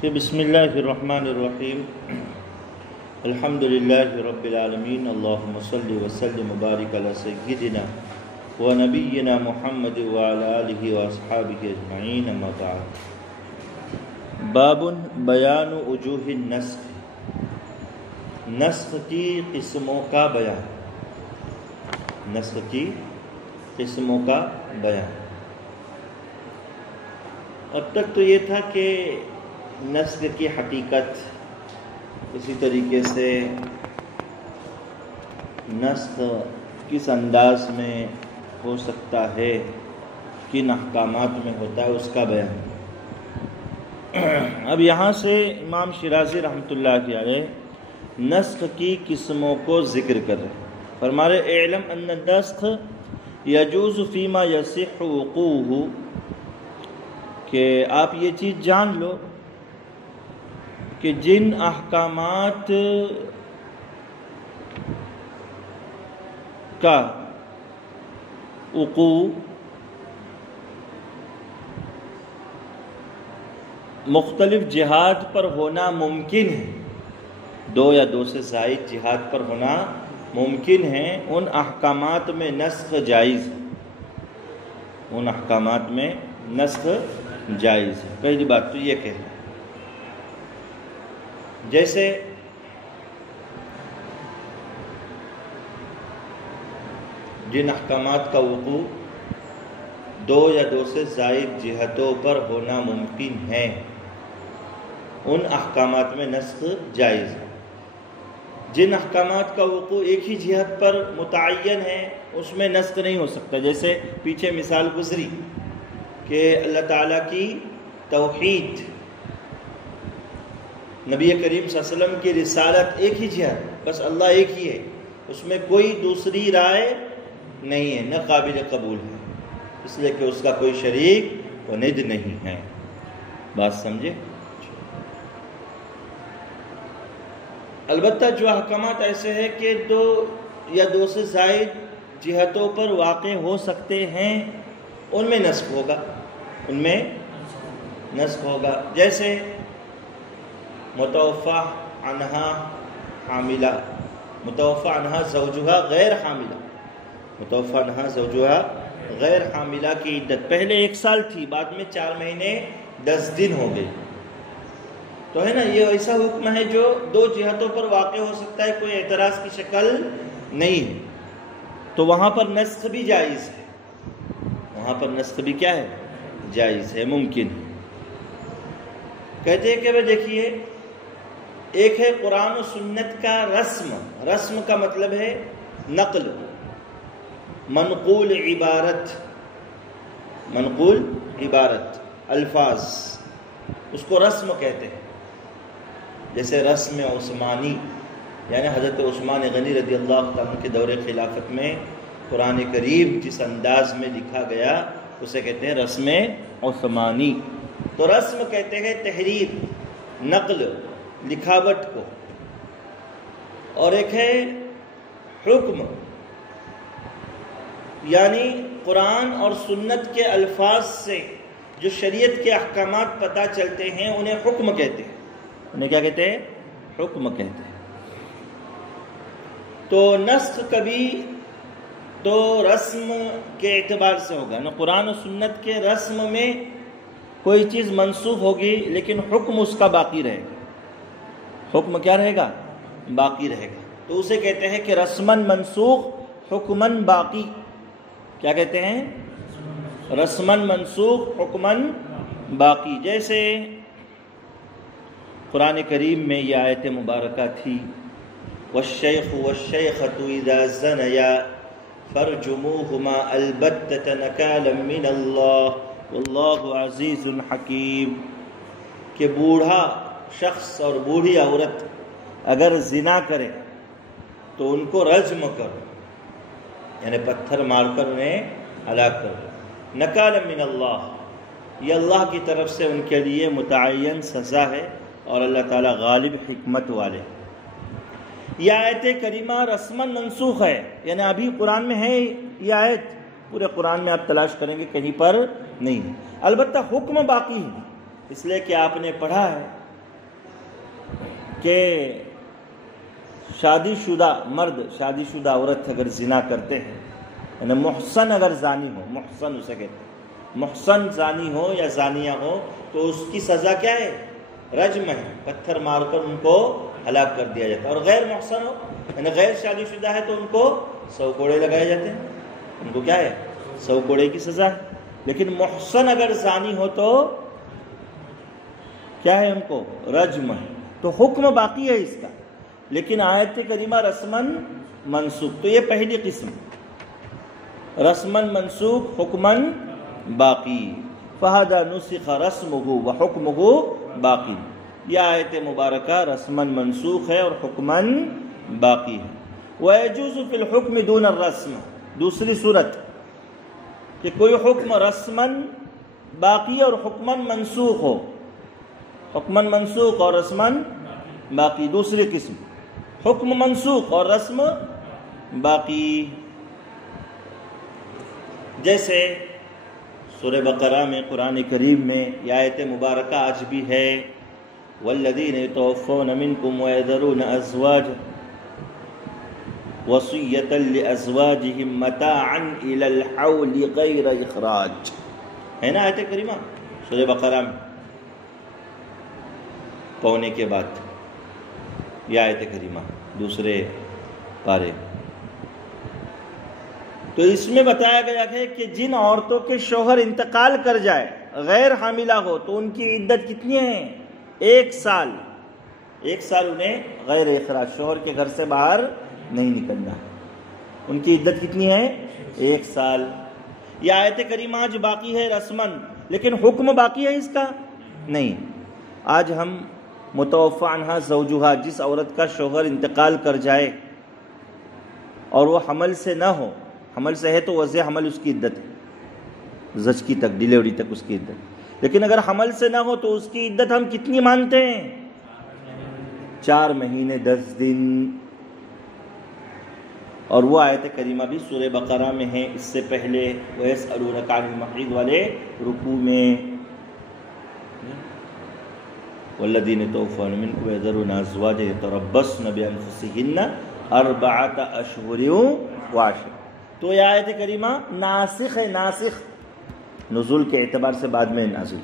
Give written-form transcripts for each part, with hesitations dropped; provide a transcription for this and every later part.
کہ بسم اللہ الرحمن الرحیم الحمدللہ رب العالمین اللہم صلی وسلم وبارک علی سیدنا و نبینا محمد وعلی آلہ واصحابہ اجمعین اما بعد۔ باب بیان وجوہ النسخ، نسخ کی قسموں کا بیان، نسخ کی قسموں کا بیان۔ اب تک تو یہ تھا کہ نسخ کی حقیقت، اسی طریقے سے نسخ کس انداز میں ہو سکتا ہے، کن احکامات میں ہوتا ہے، اس کا بیان۔ اب یہاں سے امام شیرازی رحمۃ اللہ علیہ نسخ کی قسموں کو ذکر کر رہے ہیں۔ فرما رہے اعلم ان النسخ یجوز فیما یصح وقوعہ، کہ آپ یہ چیز جان لو کہ جن احکامات کا وقوع مختلف جہاد پر ہونا ممکن ہے، دو یا دو سے زائد جہاد پر ہونا ممکن ہے، ان احکامات میں نسخ جائز ہے، ان احکامات میں نسخ جائز ہے۔ پہلی بات تو یہ کہنا، جیسے جن احکامات کا وقوع دو یا دو سے زائد جہتوں پر ہونا ممکن ہے، ان احکامات میں نسخ جائز ہے۔ جن احکامات کا وقوع ایک ہی جہت پر متعین ہے، اس میں نسخ نہیں ہو سکتا۔ جیسے پیچھے مثال گزری کہ اللہ تعالیٰ کی توحید، نبی کریم صلی اللہ علیہ وسلم کی رسالت ایک ہی جہت، بس اللہ ایک ہی ہے، اس میں کوئی دوسری رائے نہیں ہے، نہ قابل قبول ہے، اس لیے کہ اس کا کوئی شریک و ند نہیں ہے۔ بات سمجھے؟ البتہ جو احکامات ایسے ہیں کہ دو یا دو سے زائد جہتوں پر واقع ہو سکتے ہیں، ان میں نسخ ہوگا، ان میں نسخ ہوگا۔ جیسے متوفی عنہا حاملہ، متوفی عنہا زوجہا غیر حاملہ، متوفی عنہا زوجہا غیر حاملہ کی عدت پہلے 1 سال تھی، بعد میں 4 مہینے 10 دن ہو گئی، تو ہے نا، یہ ایسا حکم ہے جو دو جہتوں پر واقع ہو سکتا ہے، کوئی اعتراض کی شکل نہیں ہے، تو وہاں پر نسخ بھی جائز ہے، وہاں پر نسخ بھی کیا ہے؟ جائز ہے، ممکن ہے۔ کہتے ہیں کہ بھئی دیکھیے، ایک ہے قرآن و سنت کا رسم، رسم کا مطلب ہے نقل، منقول عبارت، منقول عبارت، الفاظ، اس کو رسم کہتے ہیں۔ جیسے رسم عثمانی، یعنی حضرت عثمان غنی رضی اللہ عنہ کے دور خلافت میں قرآن کریم جس انداز میں لکھا گیا اسے کہتے ہیں رسم عثمانی۔ تو رسم کہتے ہیں تحریر، نقل، لکھاوٹ کو، اور ایک ہے حکم، یعنی قرآن اور سنت کے الفاظ سے جو شریعت کے احکامات پتہ چلتے ہیں انہیں حکم کہتے ہیں، انہیں کیا کہتے ہیں؟ حکم کہتے ہیں۔ تو نسخ کبھی تو رسم کے اعتبار سے ہوگا، نہ قرآن و سنت کے رسم میں کوئی چیز منسوخ ہوگی لیکن حکم اس کا باقی رہے گا، حکم کیا رہے گا؟ باقی رہے گا، تو اسے کہتے ہیں کہ رسمن منسوخ حکمن باقی۔ کیا کہتے ہیں؟ رسمن منسوخ حکمن باقی۔ جیسے قرآن کریم میں یہ آیت مبارکہ تھی، والشیخ والشیخۃ اذا زنیا فرجموہما البتۃ نکالا من اللہ واللہ عزیز حکیم، کہ بوڑھا شخص اور بوڑھی عورت اگر زنا کرے تو ان کو رجم کرو، یعنی پتھر مار کر انہیں ہلاک کرو، نکالا من اللہ، یہ اللہ کی طرف سے ان کے لیے متعین سزا ہے، اور اللہ تعالیٰ غالب حکمت والے۔ یہ آیت کریمہ رسماً منسوخ ہے، یعنی ابھی قرآن میں ہے یہ آیت، پورے قرآن میں آپ تلاش کریں گے کہیں پر نہیں ہے، البتہ حکم باقی ہے، اس لیے کہ آپ نے پڑھا ہے کہ شادی شدہ مرد شادی شدہ عورت اگر زنا کرتے ہیں، یعنی محسن اگر زانی ہو، محسن اسے کہتے ہیں، محسن زانی ہو یا زانیہ ہو تو اس کی سزا کیا ہے؟ رجم ہے، پتھر مار کر ان کو ہلاک کر دیا جاتا ہے۔ اور غیر محسن ہو یعنی غیر شادی شدہ ہے تو ان کو 100 کوڑے لگائے جاتے ہیں، ان کو کیا ہے؟ 100 کوڑے کی سزا ہے۔ لیکن محسن اگر زانی ہو تو کیا ہے؟ ان کو رجم ہے۔ تو حکم باقی ہے اس کا، لیکن آیت کریمہ رسمن منسوخ۔ تو یہ پہلی قسم، رسمن منسوخ حکمن باقی۔ فہذا نسخ رسمہ وحکمہ باقی۔ یہ آیت مبارکہ رسمن منسوخ ہے اور حکمن باقی ہے۔ وَيَجُوزُ فِي الْحُكْمِ دُونَ الرَّسْمِ، دوسری صورت کہ کوئی حکم رسمن باقی اور حکمن منسوخ ہو، حکمن منسوخ اور رسمن باقی۔ دوسری قسم حکم منسوخ اور رسم باقی، جیسے سورہ بقرہ میں قرآن کریم میں یہ آیت مبارکہ آج بھی ہے، والذین یتوفون منکم ویذرون ازواجا وصیۃ لازواجہم متاعا الی الحول غیر اخراج، ہے نا آیت کریمہ سورہ بقرہ میں پونے کے بعد یہ آیت کریمہ دوسرے پارے۔ تو اس میں بتایا گیا ہے کہ جن عورتوں کے شوہر انتقال کر جائے، غیر حاملہ ہو، تو ان کی عدت کتنی ہے؟ 1 سال۔ 1 سال انہیں غیر اخراج، شوہر کے گھر سے باہر نہیں نکلنا، ان کی عدت کتنی ہے؟ 1 سال۔ یہ آیت کریمہ آج باقی ہے رسمن، لیکن حکم باقی ہے اس کا نہیں۔ آج ہم متوفی عنہا زوجہا، جس عورت کا شوہر انتقال کر جائے اور وہ حمل سے نہ ہو، حمل سے ہے تو وضع حمل اس کی عدت ہے، زچگی تک، ڈیلیوری تک اس کی عدت۔ لیکن اگر حمل سے نہ ہو تو اس کی عدت ہم کتنی مانتے ہیں؟ 4 مہینے 10 دن۔ اور وہ آیت کریمہ بھی سورہ بقرہ میں ہے، اس سے پہلے وَيَسْأَلُونَكَ عَنِ الْمَحِيضِ والے رکوع میں، وَالَّذِينَ يَتَوَفَّوْنَ مِنكُمْ وَيَذَرُونَ أَزْوَاجًا يَتَرَبَّصْنَ بِأَنفُسِهِنَّ 4 أَشْهُرٍ وَعَشْرًا۔ تو یہ آیت کریمہ ناسخ ہے، ناسخ نزول کے اعتبار سے بعد میں نازل،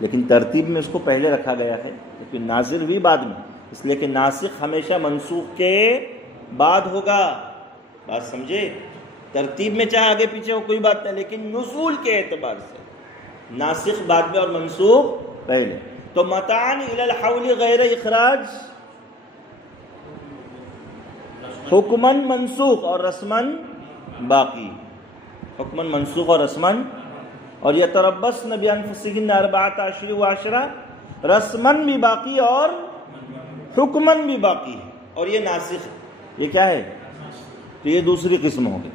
لیکن ترتیب میں اس کو پہلے رکھا گیا ہے، لیکن نازل بھی بعد میں، اس لیے کہ ناسخ ہمیشہ منسوخ کے بعد ہوگا۔ بات سمجھے؟ ترتیب میں چاہے آگے پیچھے ہو کوئی بات نہیں، لیکن نزول کے اعتبار سے ناسخ بعد میں اور منسوخ پہلے۔ تو متاعن الی الحول غیر اخراج حکمن منسوخ اور رسمن باقی، حکمن منسوخ اور رسمن، اور یتربصن بانفسہن 4 اشہر وعشرہ، رسمن بھی باقی اور حکمن بھی باقی ہے، اور یہ ناسخ ہے۔ یہ کیا ہے؟ تو یہ دوسری قسم ہوگی۔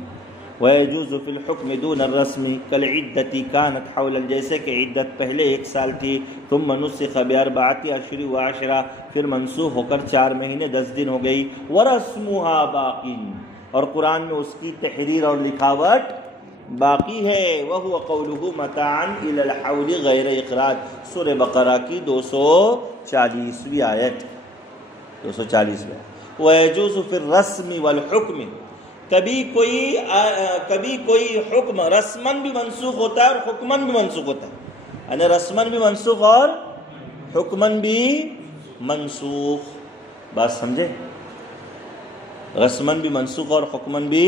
وَيَجُوزُ فِي الْحُكْمِ دُونَ الرَّسْمِ كَالْعِدَّةِ كَانَتْ حَوْلًا، جیسے کہ عدت پہلے 1 سال تھی، ثُمَّ نُسِخَ ب4 اشہر وعشرہ، پھر منسوخ ہو کر 4 مہینے 10 دن ہو گئی۔ وَرَسْمُهَا بَاقٍ، اور قرآن میں اس کی تحریر اور لکھاوٹ باقی ہے۔ وَهُوَ قَوْلُهُ مَتَاعًا إِلَى الْحَوْلِ غَيْرَ إِخْرَاجٍ، سورہ بقرہ کی 240ویں آیت، 240ویں۔ وَيَجُوزُ فِي الرَّسْمِ وَالْحُكْمِ، کبھی کوئی حکم رسمن بھی منسوخ ہوتا ہے اور حکمن بھی منسوخ ہوتا ہے، یعنی رسمن بھی منسوخ اور حکمن بھی منسوخ۔ بات سمجھے؟ رسمن بھی منسوخ اور حکمن بھی۔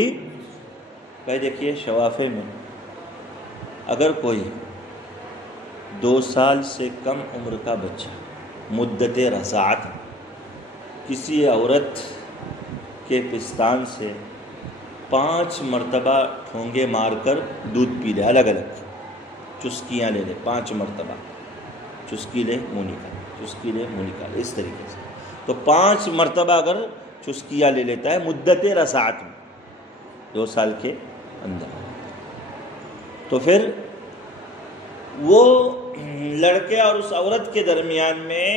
کہ دیکھیے شوافع میں اگر کوئی 2 سال سے کم عمر کا بچہ مدت رضاعت کسی عورت کے پستان سے 5 مرتبہ ٹھونگے مار کر دودھ پی لے، الگ الگ چسکیاں لے لے، 5 مرتبہ چسکی لے منہ نکال، چسکی لے منہ نکال، اس طریقے سے، تو 5 مرتبہ اگر چسکیاں لے لیتا ہے مدت رضاعت میں 2 سال کے اندر، تو پھر وہ لڑکے اور اس عورت کے درمیان میں،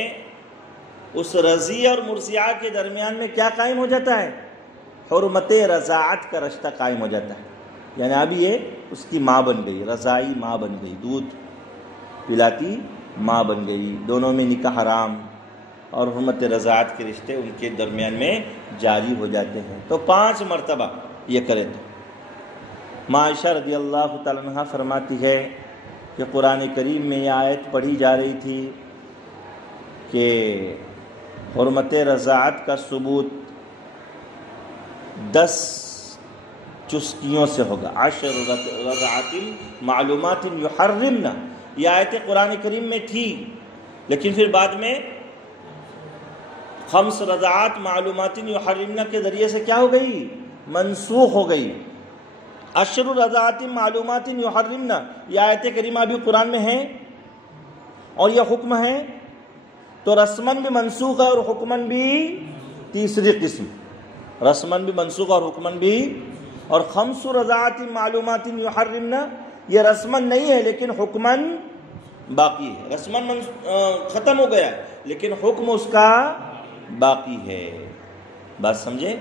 اس رضیع اور مرضعہ کے درمیان میں کیا قائم ہو جاتا ہے؟ حرمت رضاعت کا رشتہ قائم ہو جاتا ہے، یعنی اب یہ اس کی ماں بن گئی، رضاعی ماں بن گئی، دودھ پلاتی ماں بن گئی، دونوں میں نکاح حرام، اور حرمت رضاعت کے رشتے ان کے درمیان میں جاری ہو جاتے ہیں۔ تو 5 مرتبہ یہ کرے تو عائشہ رضی اللہ تعالیٰ عنہ فرماتی ہے کہ قرآن کریم میں یہ آیت پڑھی جا رہی تھی کہ حرمت رضاعت کا ثبوت 10 چسکیوں سے ہوگا۔ 10 رضاعات معلومات یحرمنا، یہ آیت قرآن کریم میں تھی، لیکن پھر بعد میں 5 رضاعات معلومات یحرمنا کے ذریعے سے کیا ہو گئی؟ منسوخ ہو گئی۔ 10 رضاعات معلومات یحرمنا، یہ آیت کریمہ بھی قرآن میں ہے اور یہ حکم ہے، تو رسمن بھی منسوخ ہے اور حکمن بھی تیسری قسم، رسمن بھی منسوخ اور حکمن بھی۔ اور 5 رضاعات معلومات یحرمنا یہ رسمن نہیں ہے لیکن حکمن باقی ہے، رسمن ختم ہو گیا لیکن حکم اس کا باقی ہے۔ بات سمجھے؟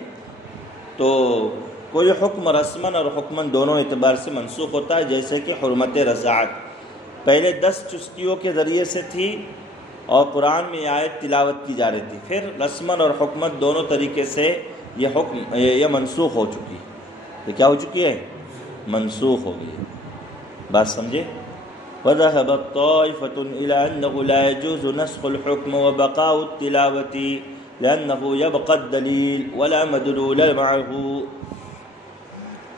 تو کوئی حکم رسمن اور حکمن دونوں اعتبار سے منسوخ ہوتا ہے، جیسے کہ حرمت رضاعت پہلے 10 چسکیوں کے ذریعے سے تھی اور قرآن میں آیت تلاوت کی جا رہی تھی، پھر رسمن اور حکمن دونوں طریقے سے یہ منسوخ ہو چکی ہے۔ یہ کیا ہو چکی ہے؟ منسوخ ہو گئی۔ بات سمجھے؟ وَذَهَبَتْ طَائِفَةٌ إِلَىٰ أَنَّهُ لَا يَجُوزُ نَسْخُ الْحُكْمِ وَبَقَاءُ التِّلَاوَةِ لِأَنَّهُ يَبْقَى الدَّلِيلُ وَلَا مَدْلُولَ مَعَهُ۔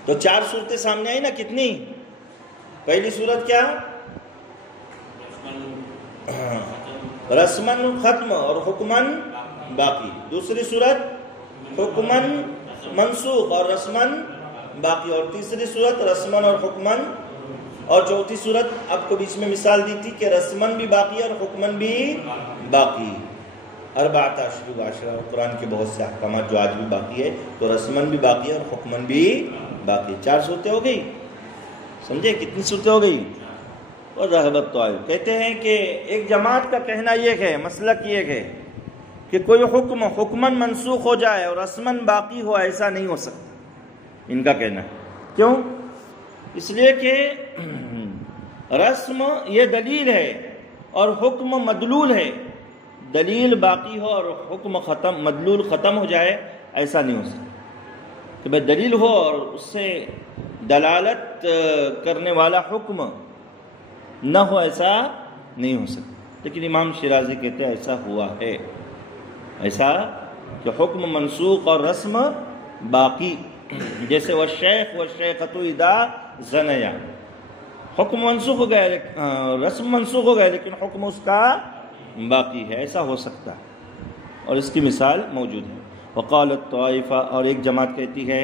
تو 4 صورتیں سامنے آئی نا، کتنی؟ پہلی صورت کیا؟ رسمن ختم اور حکمن باقی۔ دوسری صورت حکمن منسوخ اور رسمن باقی، اور تیسری صورت رسمن اور حکمن، اور چوتھی صورت اب کو بیچ میں مثال دی تھی کہ رسمن بھی باقی اور حکمن بھی باقی۔ 14 اشہر عشرہ، قرآن کے بہت سے احکامات جو آج بھی باقی ہے، تو رسمن بھی باقی اور حکمن بھی باقی۔ 4 صورتیں ہو گئی، سمجھے؟ کتنی صورتیں ہو گئی؟ اور ذہبت طائف کہتے ہیں کہ ایک جماعت کا کہنا یہ ہے، مسلک یہ ہے کہ کوئی حکم حکمن منسوخ ہو جائے اور رسمن باقی ہو، ایسا نہیں ہو سکتا، ان کا کہنا ہے۔ کیوں؟ اس لیے کہ رسم یہ دلیل ہے اور حکم مدلول ہے، دلیل باقی ہو اور حکم مدلول ختم ہو جائے، ایسا نہیں ہو سکتا کہ بھئی دلیل ہو اور اس سے دلالت کرنے والا حکم نہ ہو، ایسا نہیں ہو سکتا۔ لیکن امام شیرازی کہتے ہیں ایسا ہوا ہے، ایسا کہ حکم منسوخ اور رسم باقی، جیسے والشیخ والشیخۃ اذا زنیا، حکم منسوخ ہو گیا، رسم منسوخ ہو گیا لیکن حکم اس کا باقی ہے، ایسا ہو سکتا ہے، اور اس کی مثال موجود ہے۔ وقالت طائفہ، اور ایک جماعت کہتی ہے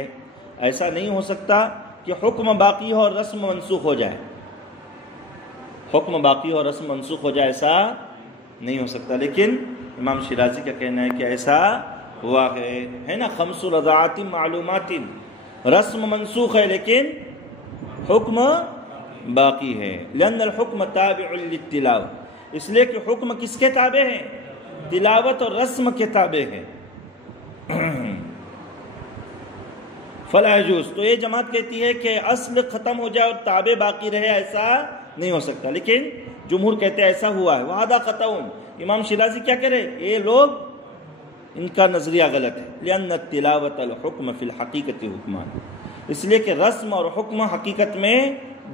ایسا نہیں ہو سکتا کہ حکم باقی ہو اور رسم منسوخ ہو جائے، حکم باقی ہو اور رسم منسوخ ہو جائے، ایسا نہیں ہو سکتا۔ لیکن امام شیرازی کا کہنا ہے کہ ایسا ہوا ہے نا، 5 رضاعات معلومات، رسم منسوخ ہے لیکن حکم باقی ہے۔ لأن الحکم تابع للتلاوة، اس لیے کہ حکم کس کے تابع ہے؟ تلاوت اور رسم کے تابع ہے۔ فلا يجوز، تو یہ جماعت کہتی ہے کہ اصل ختم ہو جائے اور تابع باقی رہے، ایسا نہیں ہو سکتا، لیکن جمہور کہتے ہیں ایسا ہوا ہے۔ وَهَذَا خَطَأٌ، امام شیرازی کیا کہہ رہے؟ یہ لوگ، ان کا نظریہ غلط ہے۔ لأن التلاوة الحکم فی الحقیقت حکمان، اس لیے کہ رسم اور حکم حقیقت میں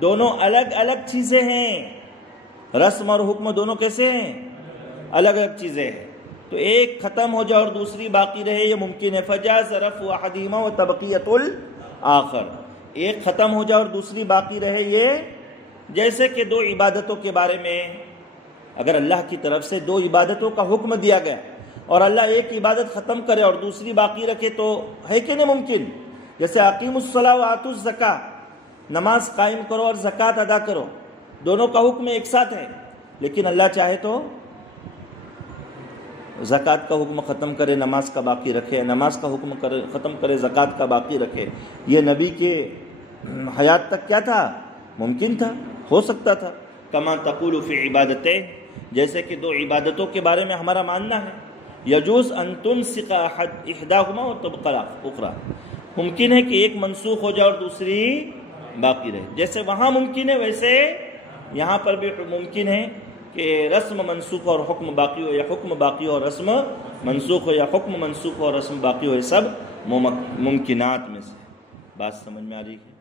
دونوں الگ الگ چیزیں ہیں، رسم اور حکم دونوں کیسے ہیں؟ الگ الگ چیزیں ہیں، تو ایک ختم ہو جائے اور دوسری باقی رہے، یہ ممکن ہے۔ فجاز رفع احدہما وتبقیۃ الآخر، ایک ختم ہو جائے اور دوسری باقی رہے، یہ جیسے کہ 2 عبادتوں کے بارے میں اگر اللہ کی طرف سے 2 عبادتوں کا حکم دیا گیا اور اللہ ایک عبادت ختم کرے اور دوسری باقی رکھے، تو ہے کہ نہیں ممکن؟ جیسے اقیموا الصلاۃ وآتوا الزکاۃ، نماز قائم کرو اور زکوٰۃ ادا کرو، دونوں کا حکم ایک ساتھ ہے، لیکن اللہ چاہے تو زکوٰۃ کا حکم ختم کرے، نماز کا باقی رکھے، نماز کا حکم ختم کرے، زکوٰۃ کا باقی رکھے۔ یہ نبی کے حیات تک کیا تھا؟ ممکن تھا، ہو سکتا تھا۔ کما تقول فی عبادتیں، جیسے کہ 2 عبادتوں کے بارے میں ہمارا ماننا ہے، یجوز ان تنسخ احداہما وتبقى الاخرى، ممکن ہے کہ ایک منسوخ ہو جائے اور دوسری باقی رہے، جیسے وہاں ممکن ہے ویسے یہاں پر بھی ممکن ہے کہ رسم منسوخ اور حکم باقی ہو یا حکم باقی ہو اور رسم منسوخ ہو یا حکم منسوخ ہو اور رسم باقی ہو، یہ سب ممکنات میں سے۔ بات سمجھ میں آ رہی ہے؟